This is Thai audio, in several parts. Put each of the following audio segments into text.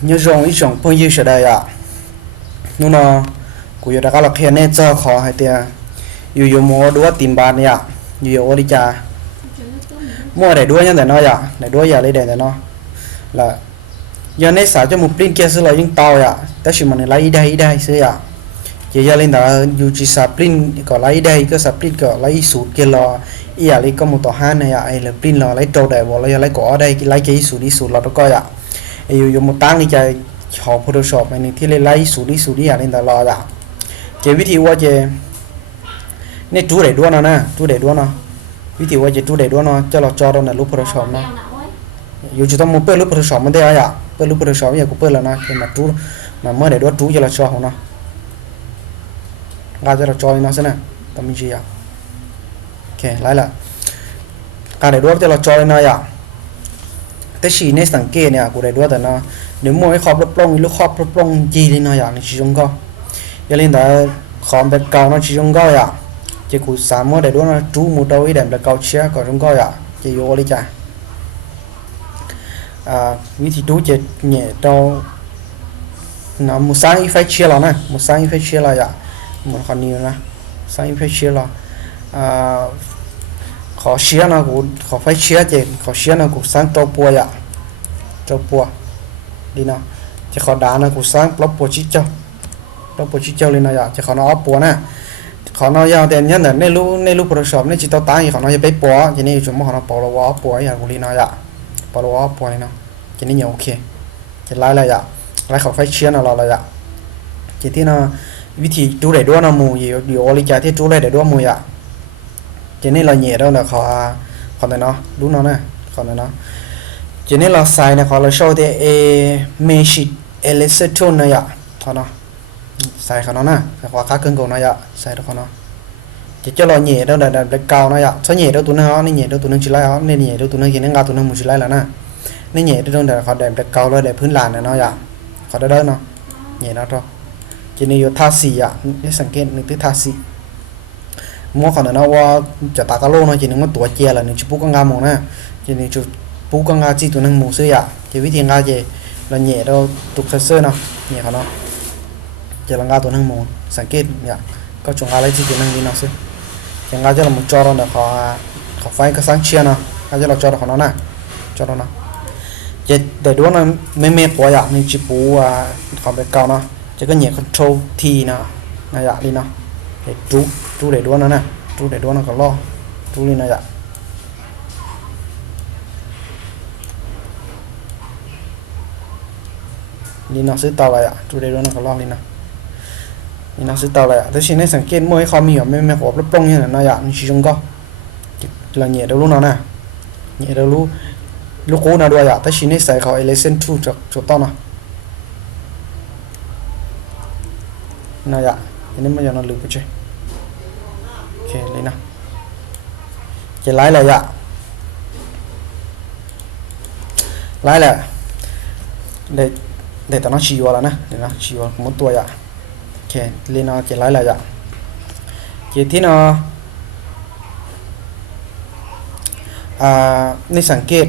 như rong ít rong bao nhiêu sẽ đây ạ nó cụ yêu đã có là khen nên cho khó hay tiệt yêu mua đũa tìm bàn này ạ yêu đi cha mua để đũa như thế nào ạ để đũa giờ lấy để nó là giờ này xả cho một pin kia sẽ là những tàu ạ tất nhiên mình lấy đây xưa ạ chỉ giờ lên đó yêu chỉ xả pin có lấy đây có xả pin có lấy sụt kia lò ý à lấy có một tàu han này ạ hay là pin lò lấy trâu để bỏ lấy có ở đây lấy cái sụt đi sụt lò đó coi ạ yêu một tăng đi chạy học Photoshop này thì lấy sụt đi à lên đó lò ạ chỉวิธีว่าจะเนี่ยจูđể đua nó nèจูđể đua nó วิธีว่าจะจูđể đua nó choเราจอเราในรูป Photoshop นะอยู่จะต้องมาเปิดรูป Photoshop มันได้อ่ะเปิดรูป Photoshop อย่างกูเปิดแล้วนะคือมาจูมาเมื่อได้จูจะเราจอของเนาะเราจะเราจอเนาะสินะต้องมีจีอ่ะโอเคไล่ละการได้จะเราจอเนาะอ่ะแต่ชีในสังเกตเนี่ยกูได้แต่เนาะเดี๋ยวมวยขอบรับรองลูกขอบรับรองจีเลยเนาะอย่างในชีวิตก็อย่าเล่นแต่ของแบบเก่าเนาะชีวิตก็อ่ะจะกูสามารถได้ด้วยนะจูมูดเอาไว้แบบเก่าเชื่อก่อนชีวิตก็อ่ะจะโยเลยจ้ะวิธีดูจะเนี่ยเรานำมุสานอีไฟเชียร์แล้วนะมุสานอีไฟเชียร์แล้วอ่ะมันคนนี้นะสานอีไฟเชียร์แล้วขอเชียร์นะกูขอไฟเชียร์เจนขอเชียร์นะกูสร้างตัวปัวอ่ะตัวปัวดีนะจะขอด่านะกูสร้างปลอบปัวชิเจ้าปลอบปัวชิเจ้าเลยนะอ่ะจะขอน้องปัวนะขอน้องยาวแต่เนี่ยในรูป Photoshop ในจิตตัวตาขอน้องจะไปปัวทีนี้จุ่มขอน้องปอละวะปัวอย่างกูเลยนะอ่ะปอละวะปัวเลยนะทีนี้โอเคจะไล่อะไรอ่ะไล่ขอไฟเชียร์นะเราเลยอ่ะทีที่นะวิธีดูได้ด้วยนะมูอยู่อลิจาที่ดูได้ด้วยมูอ่ะทีนี้เราเหยียดแล้วนะขอแต่เนาะดูเนาะนะขอแต่เนาะทีนี้เราใส่นะขอเราโชว์ที่เมชิตเอลิเซโตนนะอ่ะขอเนาะใส่ขอเนาะนะขอค่าเครื่องกงนะอ่ะใส่ขอเนาะจะเราเหยียดแล้วแต่เก่านะอ่ะถ้าเหยียดแล้วตัวนึงเขานี่เหยียดแล้วตัวนึงชิไลเขาเนี่ยเหยียดแล้วตัวนึงกินนั่งกาตัวนึงมูชิไลแล้วนะนี่เหยียดแล้วแต่ขอแต่เก่าแล้วแต่พื้นหลานนะเนาะอ่ะขอได้เนาะเหยียดแล้วก็ทีนี้อยู่ท่าสีอ่ะนี่สังเกตนึกถึงท่าสีมัวขนาดนั้นว่าจะตากระโลนะจีนึงมันตัวเจียละนึงจะปุ๊กกังงามงนะจีนึงจะปุ๊กกังงาจีตัวนึงหมูซื้ออ่ะจะวิธีงาเจเราเหนี่ยเราตุกเซอร์เนาะเหนี่ยเขาเนาะจะลังงาตัวนึงหมูสังเกตเนี่ยก็จงอะไรจีตัวนึงนี่เนาะซื้อจะงาจะเราหมุนจอเราเนี่ยเขาไฟก็สังเชียเนาะงาจะเราจอเราของเรานะจอเราเนาะจะแต่ดูนะไม่ปล่อยอ่ะนึงจะปูเขาไปเก่าเนาะจะก็เหนี่ย control T นะนะอย่างนี้เนาะchú để đua nó nè chú để đua nó có lo chú lên này ạ đi nó sẽ tàu lại ạ chú để đua nó có lo lên nè đi nó sẽ tàu lại ạ thế xin nên สังเกตมวยเขามีไม่หัวปล้องnhư này nó ạ như chúng có là nhẹ đâu lúc nào nè nhẹ đâu lúc cố nào đuôi ạ thế xin nên saiเขา election 2 cho to nè này ạ nên bây giờ nó lừa cái chơiโอเคเลยนะจะไล่เลยอะไล่แหละเดี๋ยวตอนนั้นชีวแล้วนะเดี๋ยวนะชีวหมดตัวอะโอเคเลยนะจะไล่เลยอะจะที่นะนี่สังเกต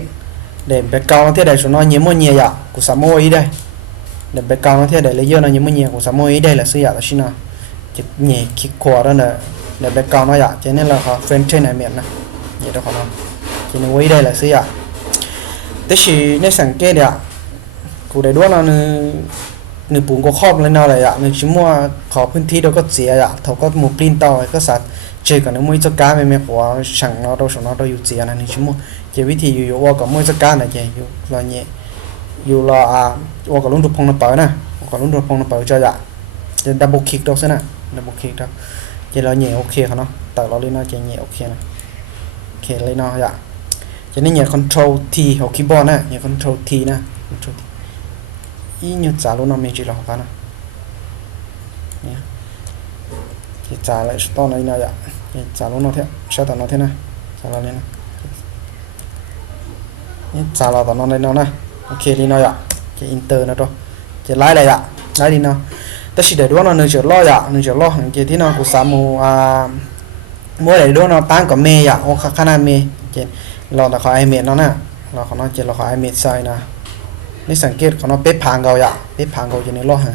เดี๋ยวแบ็คกราวด์ที่ได้ส่วนน้อยเยี่ยมเยี่ยอะกูสามารถอีได้เดี๋ยวแบ็คกราวด์ที่ได้เลเยอร์น้อยเยี่ยมเยี่ยกูสามารถอีได้แหละซื้ออะแต่ชินะจะเยี่ยคลิกขวาแล้วเนี่ยเดี๋ยวแบ็คกราวด์น้อยอะจะเนี่ยเราเขาเฟรนช์เชนไหนเมียนนะเดี๋ยวเขาเนาะจะเนี่ยไว้ได้แหละซื้ออะแต่ชีในสังเกตเนี่ยกูได้ด้วยนะนึกปุ่มก็ครอบเลยนะอะไรอะนึกชิมัวขอพื้นที่เราก็เสียอะเขาก็หมู่ปลิ้นต่อก็สัตว์เจอกันนึกมวยจักรไม่หัวช่างเราส่วนเราอยู่เสียนะนึกชิมัวเจวิธีอยู่ว่ากับมวยจักรนะเจอยู่รอเนี่ยอยู่รอว่ากับลุงถูกพงน้ำเปล่านะกับลุงถูกพงน้ำเปล่าจะดับเบิลคลิกตัวซะนะดับเบิลคลิกตัวจะเราเนี่ยโอเคเขาเนาะแต่เราเลยเนาะจะเนี่ยโอเคนะโอเคเลยเนาะอย่าจะนี่เนี่ย control T ของคีย์บอร์ดนะเนี่ย control T นะ control T อีเนี่ยจ่าลูกน้องเมจิเราของเขานะเนี่ยจะจ่าอะไรตอนไหนเนาะอย่าจ่าลูกน้องเท่ใช่ตอนน้องเท่นะจ่าเราเนี่ยนะเนี่ยจ่าเราตอนน้องเลยเนาะนะโอเคดีเนาะอย่าจะอินเตอร์นะตัวจะไล่อะไรอย่าไล่ดีเนาะแต่สิเดี๋ยวเราหนึ่งจะล่ออ่ะหนึ่งจะล่อเกี่ยที่เรากูสามูมัวเดี๋ยวเราตั้งกับเมย์อ่ะโอ้ขนาดเมย์เจนเราแต่ขอไอเมดเนาะนะเราขอน้องเจนเราขอไอเมดใส่นะ นี่สังเกตเขาเนาะเป๊ะผางเกาอย่าเป๊ะผางเกาจะในล้อฮะ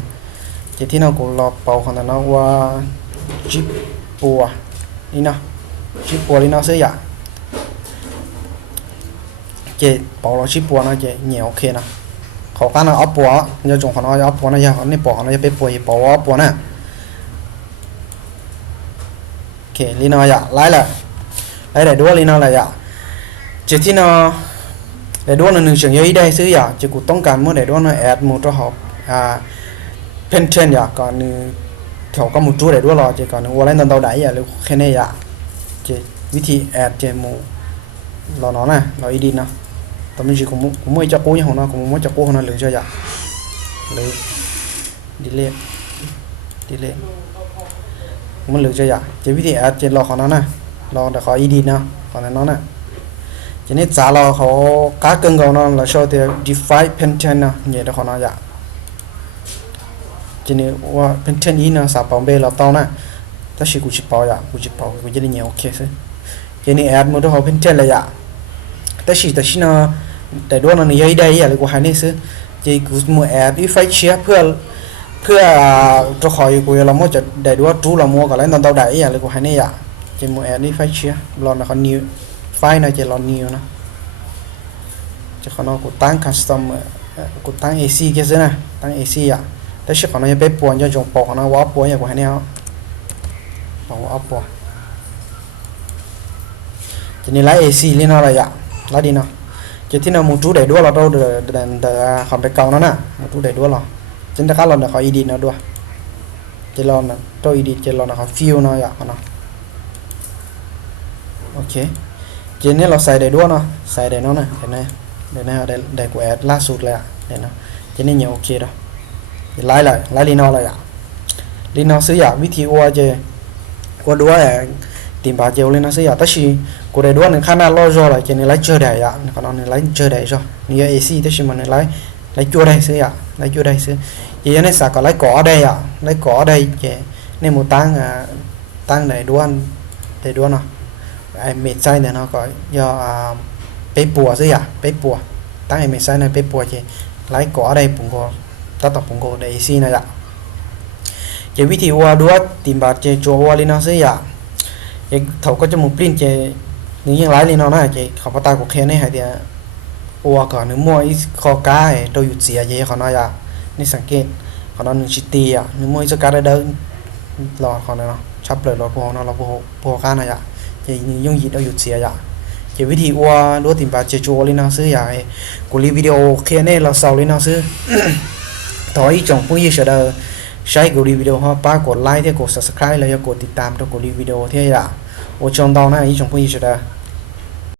เจที่เรากูรอเป่าของเราว่าจิบปัวนี่เนาะจิบปัวนี่เนาะซื้ออย่าเจเป่าเราจิบปัวนะเจเหนียวโอเคนะเขาการเราเอาปัวจะจงของเราเอาปัวนะอย่าเขาในปอกเราจะไปปัวเป่าเอาปัวนะโอเคลีน่าอย่าไล่ละไล่แต่ด้วยลีน่าเลยอย่าเจที่เราđể đua là nương trường giấy đây xứ giả chỉ cụ tông cản muốn để đua nó add một cho học pension giả còn thầu có một chú để đua lò chỉ còn qua lên tàu tàu đáy giả lúc khen này giả chỉวิธี add chỉ một lò nó nè lò ID nào tao mình chỉ cũng mới cho cô như hôm nay cũng mới cho cô hôm nay lựa cho giả lựa delete muốn lựa cho giả chỉ วิธี add chỉ lòของnó nè lò để khỏi ID nào còn nó nè cho nên giá là họ cá cưng cầu nó là cho thì define pension nè nhẹ đó họ nói dạ cho nên qua pension ý nó sao bảo bê là tao nè ta chỉ cũng chỉ bảo dạ cũng chỉ bảo cũng chỉ là nhiều ok thôi cho nên add một đó họ pension là dạ ta chỉ nó để đó là người đây là của hai này xứ chỉ cũng mua add đi phải chia เพื่อจะขออยู่กูเราไม่จะได้ดูว่าจูเรามัวกับแล้วตอนเราได้อะไรกูให้เนี่ยdạ chỉ mua add đi phải chia rồi là còn nhiều file này chỉ là nhiều nữa chỉ còn nó cũng tăng custom cũng tăng AC kia chứ nè tăng AC à đấy chứ còn nó bé buồn cho dùng bỏ nó quá buồn như của hai neo bỏ quá buồn cho nên lấy AC lên nó là dạ lấy đi nào chỉ thì nào một chú để đua là đâu để không để cầu nó nè một chú để đua là chính là các lần là khỏi edit nó đua chỉ là nó tôi edit chỉ là nó khỏi fill nó dạ nó ok chỉ nếuเราใส่ได้ด้วยเนาะใส่ได้เนาะนะเห็นไหมได้กูแอดล่าสุดเลยอ่ะเห็นเนาะchỉ nên nhiều ok đó lấy lại lino lại ạ lino sử dụng วิธี ว่าจะกูดูว่าtìm bảo chiều lên nó sử dụng tất nhiênกูได้ด้วยหนึ่งขนาด lo rồi là chỉ nên lấy chơi đại ạ còn nó nên lấy chơi đại rồi như AC tất nhiên mình lấy chua đây sử dụng lấy chua đây sử chỉ nên sao có lấy cỏ đây ạ lấy cỏ đây chỉ nên một tăng để đuôi nào ai mệt say này nó có do bếp bùa chứ à bếp bùa tăng ai mệt say này bếp bùa chỉ lấy cỏ đây bùng cô ta tập bùng cô để xí này ạ chỉ วิธี ว่าดูtìm bảo chỉ choว่าlên nó chứ à chỉ thầu có cho một pin chỉ những những lái lên nó này chỉเขา ta của khen này hay thì ว่าก่อนนึกมั่วอีคอก้าตัวหยุดเสียเยอะเขาน้อยอ่ะนี่สังเกตเขานอนหนึ่งชิตีอ่ะนึกมั่วอีสกัดได้เดินหลอดเขาเนาะชับเลยหลอดพวกเราพวกก้าน่ะอ่ะchỉ dùng gì đâu dụt xìa dạ chỉ วิธี ว่าดูtìm bảo chỉ cho lên nóซื้อ dạ của video kia này là sau lên nóซื้อ thôi chồng cũng như sẽ đợiใช้ của video họ baกด like ที่กด subscribe แล้วก็กดติดตามตัว của video ที่ dạ 我 chồng tao này chồng cũng như sẽ đợi